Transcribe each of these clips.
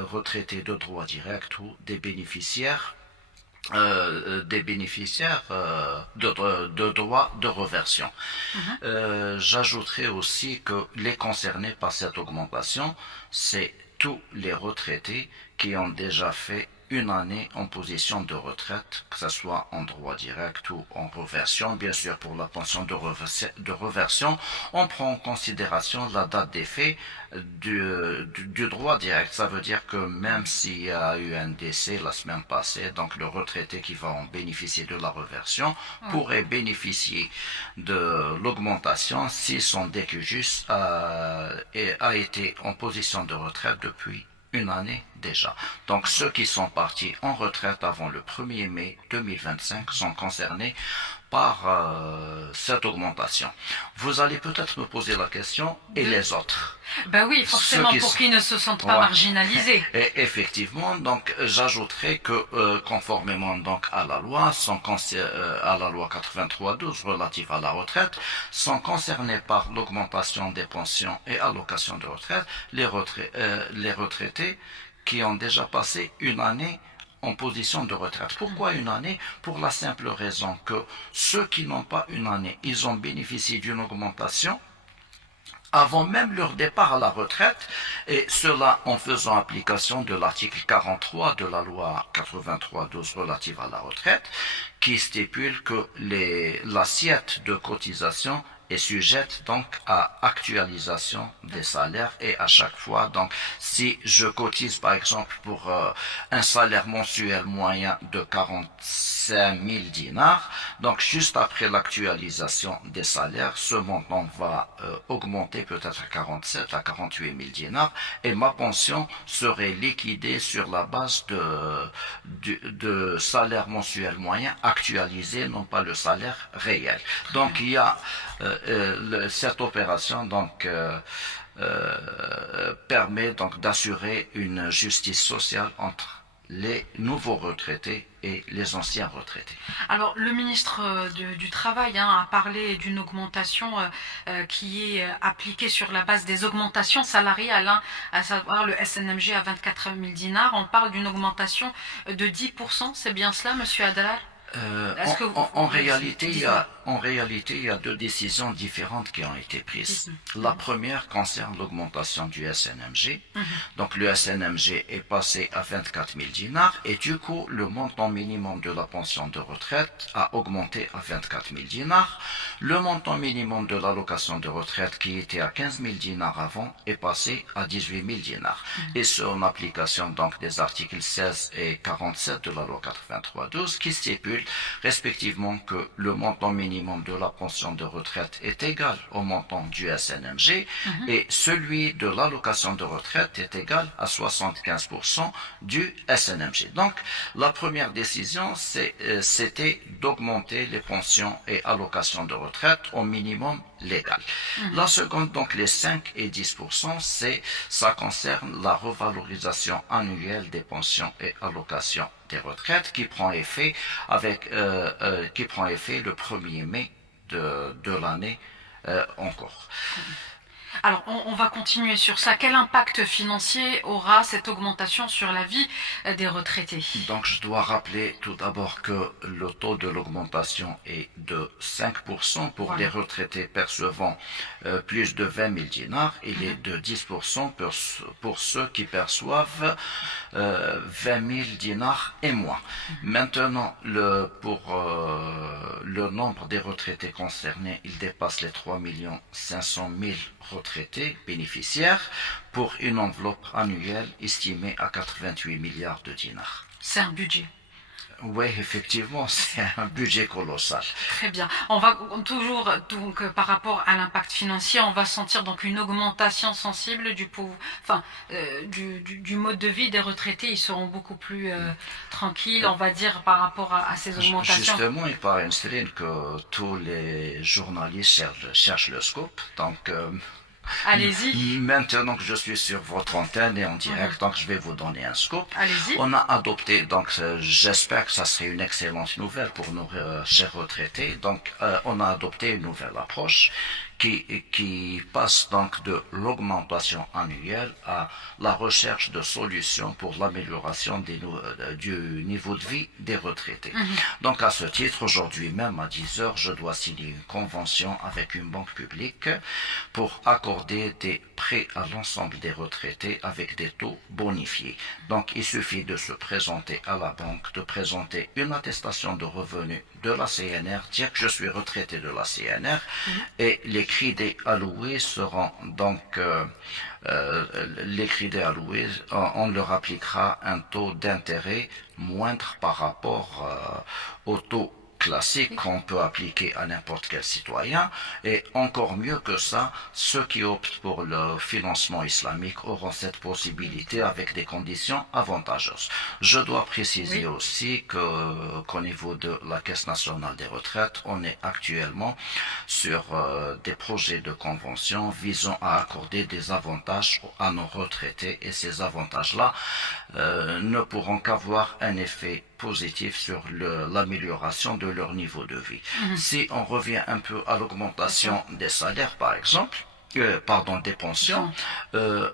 retraités de droit direct ou des bénéficiaires de droits de reversion. J'ajouterai aussi que les concernés par cette augmentation, c'est tous les retraités qui ont déjà fait une année en position de retraite, que ce soit en droit direct ou en reversion. Bien sûr, pour la pension de reversion, on prend en considération la date d'effet du droit direct. Ça veut dire que même s'il y a eu un décès la semaine passée, donc le retraité qui va en bénéficier de la reversion pourrait bénéficier de l'augmentation si son décujus a été en position de retraite depuis une année déjà. Donc ceux qui sont partis en retraite avant le 1er mai 2025 sont concernés par cette augmentation. Vous allez peut-être me poser la question, et les autres? Ben oui, forcément, pour qu'ils ne se sentent pas marginalisés. Et effectivement, donc j'ajouterai que conformément donc à la loi, à la loi 83/12 relative à la retraite, sont concernés par l'augmentation des pensions et allocations de retraite les retraités qui ont déjà passé une année en position de retraite. Pourquoi une année? Pour la simple raison que ceux qui n'ont pas une année, ils ont bénéficié d'une augmentation avant même leur départ à la retraite, et cela en faisant application de l'article 43 de la loi 83/12 relative à la retraite, qui stipule que l'assiette de cotisation est sujette donc à actualisation des salaires, et à chaque fois, donc si je cotise par exemple pour un salaire mensuel moyen de 45 000 dinars, donc juste après l'actualisation des salaires, ce montant va augmenter peut-être à 47 à 48 000 dinars, et ma pension serait liquidée sur la base de salaire mensuel moyen actualisé, non pas le salaire réel. Donc il y a cette opération donc permet donc d'assurer une justice sociale entre les nouveaux retraités et les anciens retraités. Alors, le ministre du Travail a parlé d'une augmentation qui est appliquée sur la base des augmentations salariales, à savoir le SNMG à 24 000 dinars. On parle d'une augmentation de 10%, c'est bien cela, Monsieur Adlar? En réalité, il y a deux décisions différentes qui ont été prises. La première concerne l'augmentation du SNMG. Donc le SNMG est passé à 24 000 dinars, et du coup, le montant minimum de la pension de retraite a augmenté à 24 000 dinars. Le montant minimum de l'allocation de retraite, qui était à 15 000 dinars avant, est passé à 18 000 dinars. Et c'est en application donc des articles 16 et 47 de la loi 83/12 qui stipule respectivement que le montant minimum de la pension de retraite est égal au montant du SNMG, et celui de l'allocation de retraite est égal à 75% du SNMG. Donc la première décision, c'était d'augmenter les pensions et allocations de retraite au minimum légal. La seconde, donc les 5 et 10%, ça concerne la revalorisation annuelle des pensions et allocations des retraites qui prend effet le 1er mai de l'année en cours. Alors, on va continuer sur ça. Quel impact financier aura cette augmentation sur la vie des retraités? Donc, je dois rappeler tout d'abord que le taux de l'augmentation est de 5% pour les retraités percevant plus de 20 000 dinars. Il est de 10% pour ceux qui perçoivent 20 000 dinars et moins. Maintenant, pour le nombre des retraités concernés, il dépasse les 3 500 000 retraités bénéficiaires pour une enveloppe annuelle estimée à 88 milliards de dinars. C'est un budget. Oui, effectivement, c'est un budget colossal. Très bien. On va toujours, donc, par rapport à l'impact financier, on va sentir donc une augmentation sensible du mode de vie des retraités. Ils seront beaucoup plus tranquilles, on va dire, par rapport à ces augmentations. Justement, il paraît que tous les journalistes cherchent le scoop, donc... Allez-y. Maintenant que je suis sur votre antenne et en direct, donc je vais vous donner un scoop. Allez-y. On a adopté, donc j'espère que ça serait une excellente nouvelle pour nos chers retraités. Donc on a adopté une nouvelle approche qui passe donc de l'augmentation annuelle à la recherche de solutions pour l'amélioration du niveau de vie des retraités. Donc à ce titre, aujourd'hui même à 10 heures, je dois signer une convention avec une banque publique pour accorder des prêts à l'ensemble des retraités avec des taux bonifiés. Donc il suffit de se présenter à la banque, de présenter une attestation de revenus de la CNR, dire que je suis retraité de la CNR, et les crédits alloués seront donc les crédits alloués, on leur appliquera un taux d'intérêt moindre par rapport au taux classique qu'on peut appliquer à n'importe quel citoyen, et encore mieux que ça, ceux qui optent pour le financement islamique auront cette possibilité avec des conditions avantageuses. Je dois préciser aussi qu'au niveau de la Caisse nationale des retraites, on est actuellement sur des projets de convention visant à accorder des avantages à nos retraités, et ces avantages-là ne pourront qu'avoir un effet positif sur l'amélioration de leur niveau de vie. Si on revient un peu à l'augmentation des salaires, par exemple, des pensions,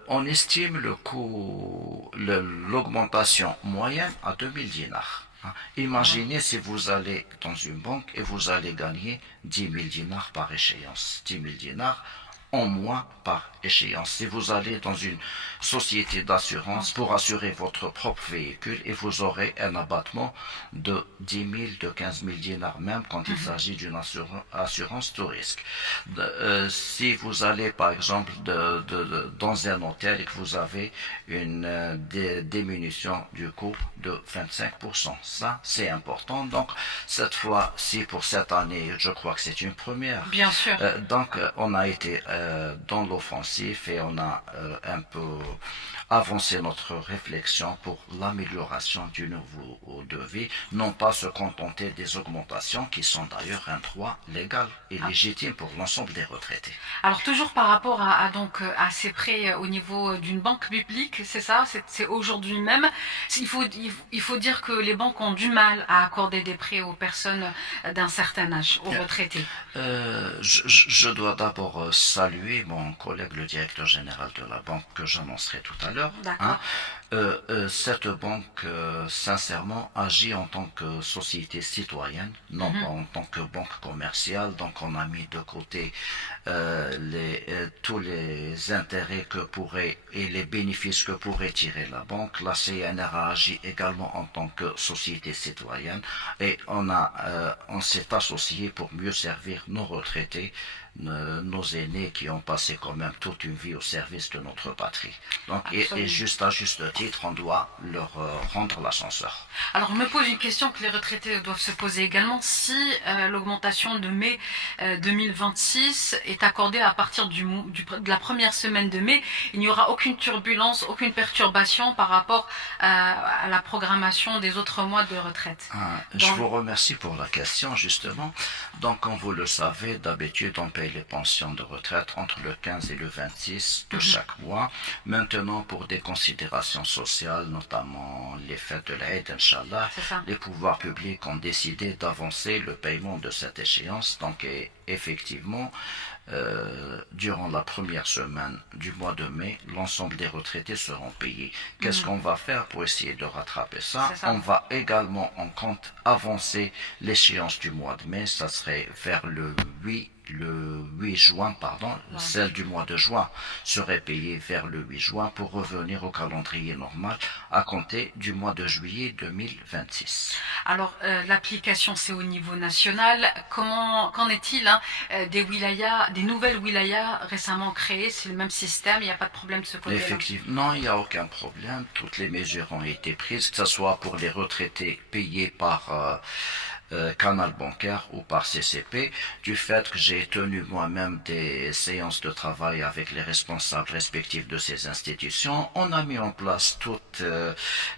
on estime le coût, l'augmentation moyenne à 2000 dinars. Imaginez si vous allez dans une banque et vous allez gagner 10 000 dinars par échéance. 10 000 dinars en moins par échéance. Si vous allez dans une société d'assurance pour assurer votre propre véhicule, et vous aurez un abattement de 10 000, de 15 000 dinars même quand il s'agit d'une assurance tout risque. Si vous allez par exemple dans un hôtel et que vous avez une diminution du coût de 25%, ça c'est important. Donc cette fois-ci, pour cette année, je crois que c'est une première. Bien sûr. Donc on a été dans l'offensif et on a un peu avancé notre réflexion pour l'amélioration du niveau de vie, non pas se contenter des augmentations qui sont d'ailleurs un droit légal et légitime pour l'ensemble des retraités. Alors toujours par rapport à ces prêts au niveau d'une banque publique, c'est ça, c'est aujourd'hui même. Il faut dire que les banques ont du mal à accorder des prêts aux personnes d'un certain âge, aux retraités. Je dois d'abord saluer mon collègue, le directeur général de la banque, que j'annoncerai tout à l'heure. D'accord. Cette banque, sincèrement, agit en tant que société citoyenne, non pas en tant que banque commerciale. Donc on a mis de côté tous les intérêts que pourrait et les bénéfices que pourrait tirer la banque. La CNR a agi également en tant que société citoyenne, et on s'est associé pour mieux servir nos retraités, nos aînés qui ont passé quand même toute une vie au service de notre patrie. Donc, et juste à juste titre, on doit leur rendre l'ascenseur. Alors, on me pose une question que les retraités doivent se poser également. Si l'augmentation de mai 2026 est accordée à partir de la première semaine de mai, il n'y aura aucune turbulence, aucune perturbation par rapport à la programmation des autres mois de retraite. Je vous remercie pour la question, justement. Donc, comme vous le savez, d'habitude, on paye les pensions de retraite entre le 15 et le 26 de chaque mois. Maintenant, pour des considérations sociales, notamment les fêtes de l'Aïd, Inch'Allah, les pouvoirs publics ont décidé d'avancer le paiement de cette échéance. Donc, effectivement, durant la première semaine du mois de mai, l'ensemble des retraités seront payés. Qu'est-ce qu'on va faire pour essayer de rattraper ça? On va également en compte avancer l'échéance du mois de mai. Ça serait vers le 8 juin, celle du mois de juin serait payée vers le 8 juin pour revenir au calendrier normal à compter du mois de juillet 2026. Alors, l'application, c'est au niveau national. Qu'en est-il des nouvelles wilayas récemment créées? C'est le même système, il n'y a pas de problème de ce côté-là? Effectivement, non, il n'y a aucun problème. Toutes les mesures ont été prises, que ce soit pour les retraités payés par canal bancaire ou par CCP, du fait que j'ai tenu moi-même des séances de travail avec les responsables respectifs de ces institutions. On a mis en place toutes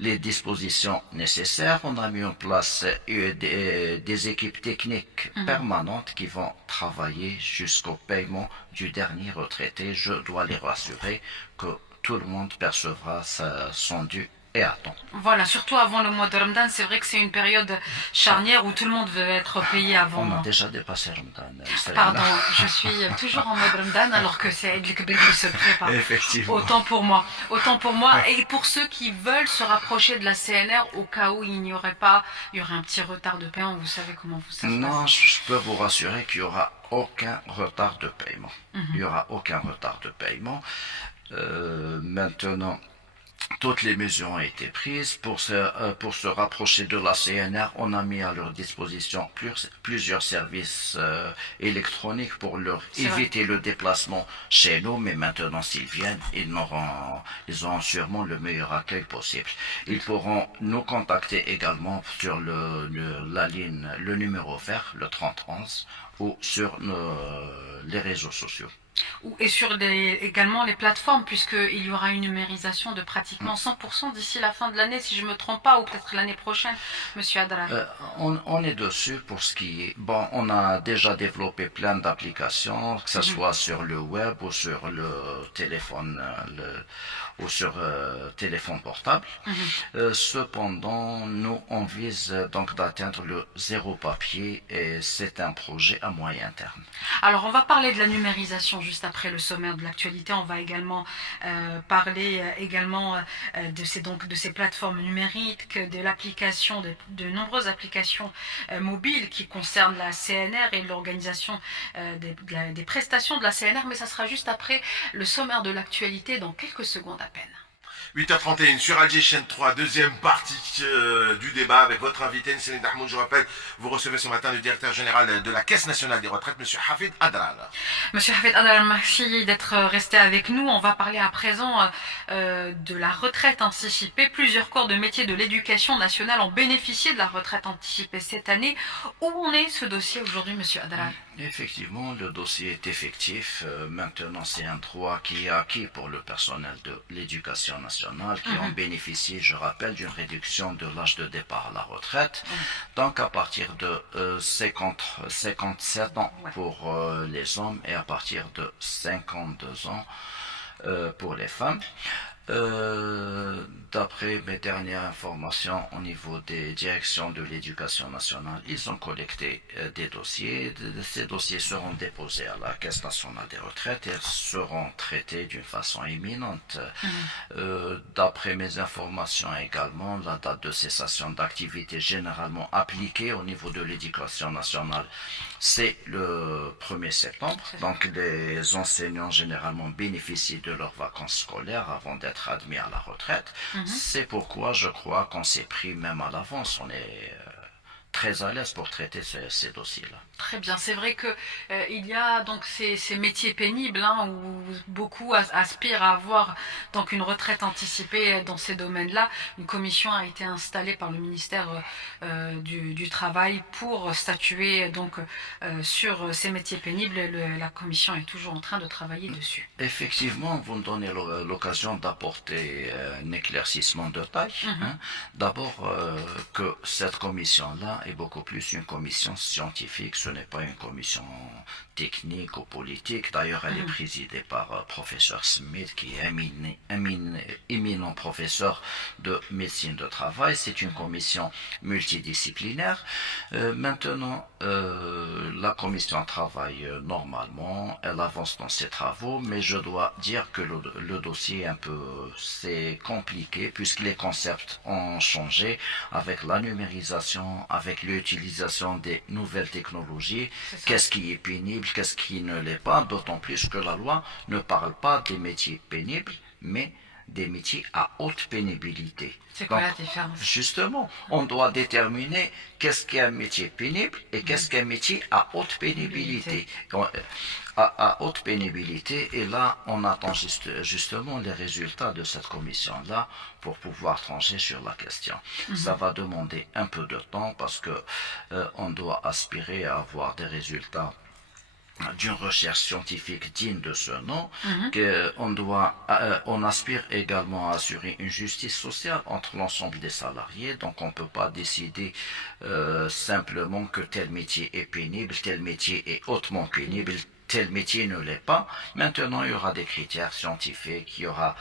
les dispositions nécessaires. On a mis en place des équipes techniques permanentes qui vont travailler jusqu'au paiement du dernier retraité. Je dois les rassurer que tout le monde percevra son dû et à temps. Voilà, surtout avant le mois de Ramadan, c'est vrai que c'est une période charnière où tout le monde veut être payé On a avant. déjà dépassé Ramadan, Pardon, Serena. je suis toujours en mode Ramadan alors que c'est Eid el-Kebir qui se prépare. Effectivement. Autant pour moi, autant pour moi. Ouais. Et pour ceux qui veulent se rapprocher de la CNR, au cas où il n'y aurait pas, il y aurait un petit retard de paiement, vous savez comment ça se passe. Non, je peux vous rassurer qu'il n'y aura aucun retard de paiement. Il n'y aura aucun retard de paiement. Maintenant, toutes les mesures ont été prises pour se rapprocher de la CNR. On a mis à leur disposition plusieurs services électroniques pour leur C'est vrai. éviter le déplacement chez nous. Mais maintenant, s'ils viennent, ils auront sûrement le meilleur accueil possible. Ils pourront nous contacter également sur la ligne, le numéro vert, le 3011, ou sur les réseaux sociaux. Et sur également les plateformes, puisqu'il y aura une numérisation de pratiquement 100% d'ici la fin de l'année, si je ne me trompe pas, ou peut-être l'année prochaine, Monsieur Adrar. On est dessus pour ce qui est. Bon, on a déjà développé plein d'applications, que ce soit sur le web ou sur le téléphone, ou sur téléphone portable. Cependant, nous, on vise donc d'atteindre le zéro papier et c'est un projet à moyen terme. Alors, on va parler de la numérisation juste après le sommaire de l'actualité. On va également parler également de ces plateformes numériques, de l'application, de nombreuses applications mobiles qui concernent la CNR et l'organisation des prestations de la CNR. Mais ça sera juste après le sommaire de l'actualité dans quelques secondes à peine. 8h31 sur Alger chaîne 3, deuxième partie du débat avec votre invité Céline Dahmoud. Je rappelle, vous recevez ce matin le directeur général de la Caisse nationale des retraites, Monsieur Hafid Adral. Monsieur Hafid Adral, merci d'être resté avec nous. On va parler à présent de la retraite anticipée. Plusieurs corps de métiers de l'éducation nationale ont bénéficié de la retraite anticipée cette année. Où en est ce dossier aujourd'hui, Monsieur Adral? Effectivement, le dossier est effectif. Maintenant, c'est un droit qui est acquis pour le personnel de l'éducation nationale qui ont bénéficié, je rappelle, d'une réduction de l'âge de départ à la retraite. Donc, à partir de 57 ans pour les hommes et à partir de 52 ans pour les femmes. D'après mes dernières informations au niveau des directions de l'éducation nationale, ils ont collecté des dossiers. Ces dossiers seront déposés à la Caisse nationale des retraites et seront traités d'une façon imminente. D'après mes informations également, la date de cessation d'activité généralement appliquée au niveau de l'éducation nationale, c'est le 1er septembre. Donc les enseignants généralement bénéficient de leurs vacances scolaires avant d'être admis à la retraite. C'est pourquoi je crois qu'on s'est pris même à l'avance. On est très à l'aise pour traiter ces dossiers-là. Très bien, c'est vrai que il y a donc ces métiers pénibles où beaucoup aspirent à avoir donc une retraite anticipée dans ces domaines-là. Une commission a été installée par le ministère du Travail pour statuer donc sur ces métiers pénibles. La commission est toujours en train de travailler dessus. Effectivement, vous me donnez l'occasion d'apporter un éclaircissement de taille. D'abord, que cette commission-là est beaucoup plus une commission scientifique. Ce n'est pas une commission technique ou politique. D'ailleurs, elle est présidée par professeur Smith, qui est éminent professeur de médecine de travail. C'est une commission multidisciplinaire. Maintenant, la commission travaille normalement, elle avance dans ses travaux, mais je dois dire que le dossier c'est compliqué puisque les concepts ont changé avec la numérisation, avec l'utilisation des nouvelles technologies. Qu'est-ce qui est pénible, qu'est-ce qui ne l'est pas, d'autant plus que la loi ne parle pas des métiers pénibles, mais des métiers à haute pénibilité. C'est quoi la différence? Justement, on doit déterminer qu'est-ce qu'est un métier pénible et qu'est-ce qu'un métier à haute pénibilité. À haute pénibilité, et là, on attend justement les résultats de cette commission-là pour pouvoir trancher sur la question. Ça va demander un peu de temps parce que on doit aspirer à avoir des résultats d'une recherche scientifique digne de ce nom, on aspire également à assurer une justice sociale entre l'ensemble des salariés, donc on ne peut pas décider simplement que tel métier est pénible, tel métier est hautement pénible, tel métier ne l'est pas. Maintenant, il y aura des critères scientifiques, il y aura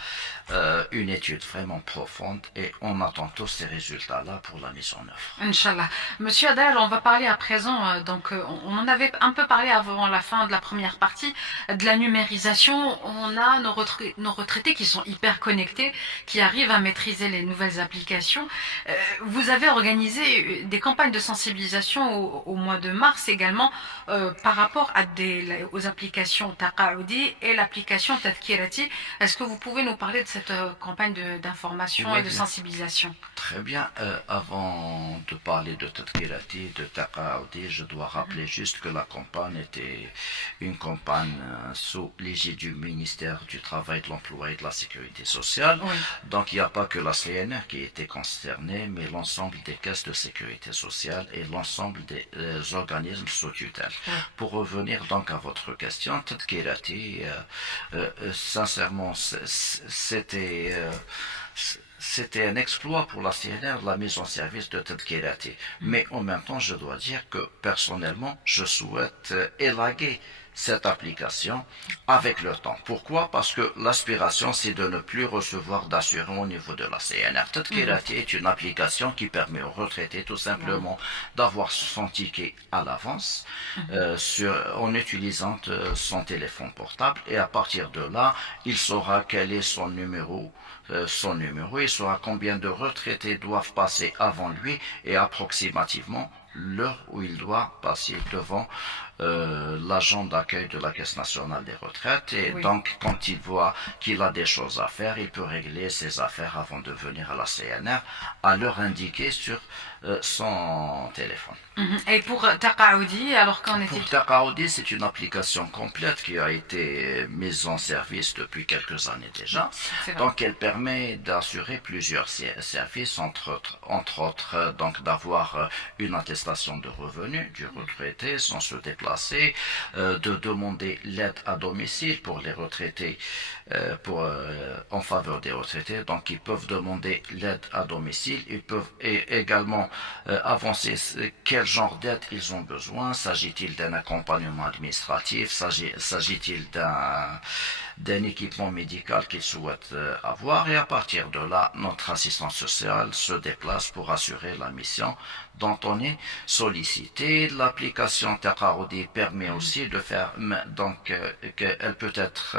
une étude vraiment profonde et on attend tous ces résultats-là pour la mise en œuvre. Inch'Allah. Monsieur Adel, on va parler à présent, on en avait un peu parlé avant la fin de la première partie, de la numérisation. On a nos retraités qui sont hyper connectés, qui arrivent à maîtriser les nouvelles applications. Vous avez organisé des campagnes de sensibilisation au mois de mars également par rapport aux applications Taqaoudi et l'application Tadkirati. Est-ce que vous pouvez nous parler de cette campagne d'information et de sensibilisation? Très bien. Avant de parler de Tadkirati, de Taqaoudi, je dois rappeler juste que la campagne était une campagne sous l'égide du ministère du Travail, de l'Emploi et de la Sécurité sociale. Oui. Donc il n'y a pas que la CNR qui était concernée, mais l'ensemble des caisses de sécurité sociale et l'ensemble des organismes sous tutelle. Oui. Pour revenir donc à votre question, Tadkirati, sincèrement, c'était un exploit pour la CNR, la mise en service de Tadkirati. Mais en même temps, je dois dire que personnellement, je souhaite élaguer cette application avec le temps. Pourquoi? Parce que l'aspiration, c'est de ne plus recevoir d'assurance au niveau de la CNR. Tadkirati est une application qui permet aux retraités tout simplement d'avoir son ticket à l'avance en utilisant son téléphone portable, et à partir de là, il saura quel est son numéro, il saura combien de retraités doivent passer avant lui et approximativement l'heure où il doit passer devant l'agent d'accueil de la Caisse nationale des retraites. Et donc, quand il voit qu'il a des choses à faire, il peut régler ses affaires avant de venir à la CNR à l'heure indiquée sur son téléphone. Et pour Taqaoudi, alors qu'en est-il? Pour Taqaoudi, c'est une application complète qui a été mise en service depuis quelques années déjà. Donc, elle permet d'assurer plusieurs services, entre autres, donc d'avoir une attestation de revenus du retraité sans se déplacer, de demander l'aide à domicile pour les retraités, en faveur des retraités. Donc, ils peuvent demander l'aide à domicile. Ils peuvent également avancer quel genre d'aide ils ont besoin. S'agit-il d'un accompagnement administratif? S'agit-il d'un équipement médical qu'ils souhaitent avoir? Et à partir de là, notre assistance sociale se déplace pour assurer la mission dont on est sollicité. L'application Taqaoudi permet aussi de faire, donc, qu'elle peut être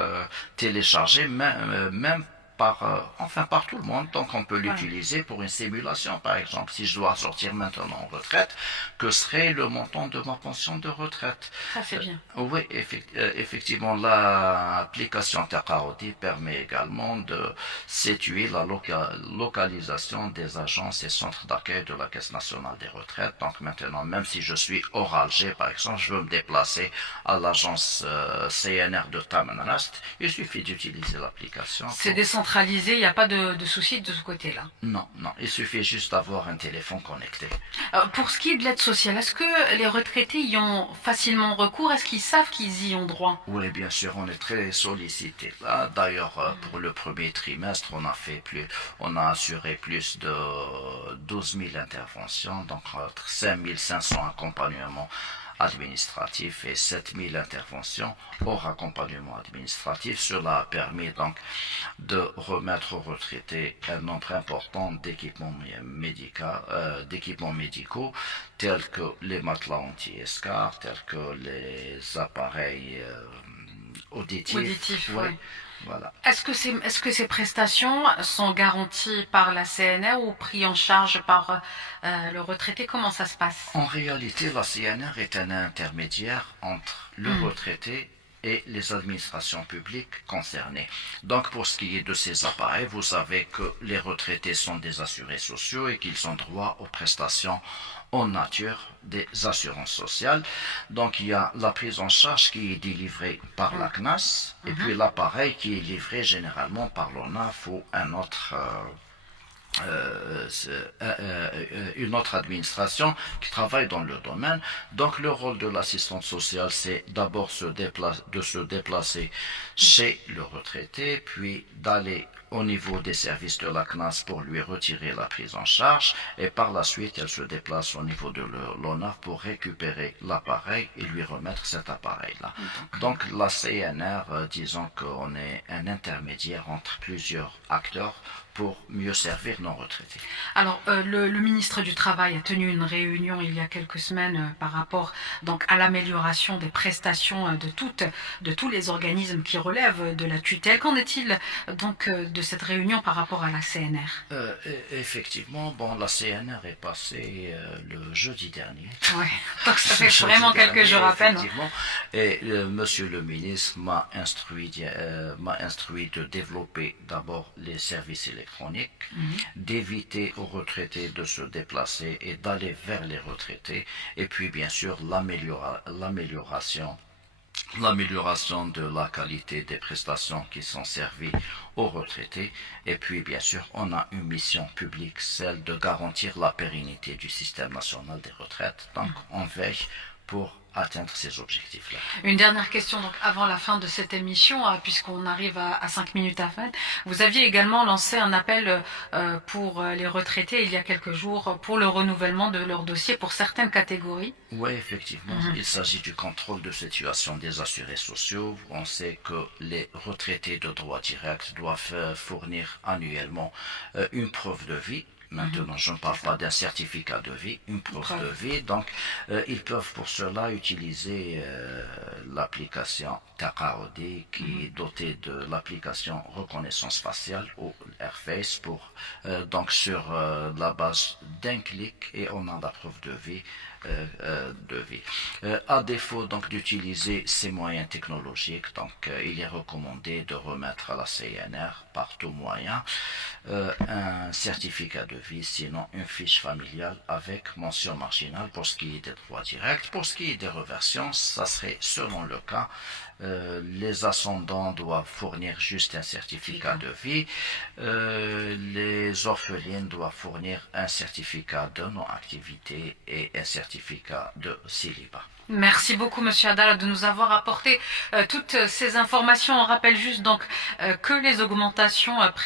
téléchargée même par tout le monde. Donc on peut l'utiliser pour une simulation. Par exemple, si je dois sortir maintenant en retraite, que serait le montant de ma pension de retraite? Ça, c'est bien. Oui, effectivement, l'application Taqaoudi permet également de situer la localisation des agences et centres d'accueil de la Caisse nationale des retraites. Donc maintenant, même si je suis hors Alger, par exemple, je veux me déplacer à l'agence CNR de Tamanrast, il suffit d'utiliser l'application. C'est décentralisé, il n'y a pas de souci de ce côté-là. Non, il suffit juste d'avoir un téléphone connecté. Pour ce qui est de l'aide sociale, est-ce que les retraités y ont facilement recours? Est-ce qu'ils savent qu'ils y ont droit? Oui, bien sûr, on est très sollicité là. D'ailleurs, pour le premier trimestre, on a assuré plus de 12 000 interventions, donc entre 5 500 accompagnements administratif et 7000 interventions hors accompagnement administratif. Cela a permis donc de remettre aux retraités un nombre important d'équipements médicaux tels que les matelas anti-escar, tels que les appareils auditifs. Oui. Voilà. Est-ce que ces prestations sont garanties par la CNR ou prises en charge par le retraité? Comment ça se passe? En réalité, la CNR est un intermédiaire entre le retraité et les administrations publiques concernées. Donc, pour ce qui est de ces appareils, vous savez que les retraités sont des assurés sociaux et qu'ils ont droit aux prestations en nature des assurances sociales. Donc, il y a la prise en charge qui est délivrée par la CNAS et puis l'appareil qui est livré généralement par l'ONAF ou un autre une autre administration qui travaille dans le domaine. Donc le rôle de l'assistante sociale, c'est d'abord de se déplacer chez le retraité, puis d'aller au niveau des services de la CNAS pour lui retirer la prise en charge, et par la suite elle se déplace au niveau de l'ONAF pour récupérer l'appareil et lui remettre cet appareil-là. Donc la CNR, disons qu'on est un intermédiaire entre plusieurs acteurs pour mieux servir nos retraités. Alors, le ministre du Travail a tenu une réunion il y a quelques semaines par rapport donc à l'amélioration des prestations de tous les organismes qui relèvent de la tutelle. Qu'en est-il donc de cette réunion par rapport à la CNR? Effectivement, bon, la CNR est passée le jeudi dernier. Oui, donc ça fait vraiment quelques jours à peine. Effectivement, et Monsieur le ministre m'a instruit de développer d'abord les services électroniques, d'éviter aux retraités de se déplacer et d'aller vers les retraités, et puis bien sûr l'amélioration de la qualité des prestations qui sont servies aux retraités. Et puis bien sûr on a une mission publique, celle de garantir la pérennité du système national des retraites. Donc on veille pour atteindre ces objectifs-là. Une dernière question donc avant la fin de cette émission, puisqu'on arrive à 5 minutes à fin. Vous aviez également lancé un appel pour les retraités il y a quelques jours pour le renouvellement de leur dossier pour certaines catégories. Oui, effectivement. Il s'agit du contrôle de situation des assurés sociaux. On sait que les retraités de droit direct doivent fournir annuellement une preuve de vie. Maintenant, je ne parle pas d'un certificat de vie, une preuve de vie. Donc, ils peuvent pour cela utiliser l'application Taqaoudi, qui est dotée de l'application reconnaissance faciale ou Airface pour donc sur la base d'un clic, et on a la preuve de vie. À défaut donc d'utiliser ces moyens technologiques, donc il est recommandé de remettre à la CNR par tout moyen un certificat de vie, sinon une fiche familiale avec mention marginale pour ce qui est des droits directs. Pour ce qui est des reversions, ça serait selon le cas. Les ascendants doivent fournir juste un certificat de vie. Les orphelines doivent fournir un certificat de non-activité et un certificat de célibat. Merci beaucoup, Monsieur Adala, de nous avoir apporté toutes ces informations. On rappelle juste donc que les augmentations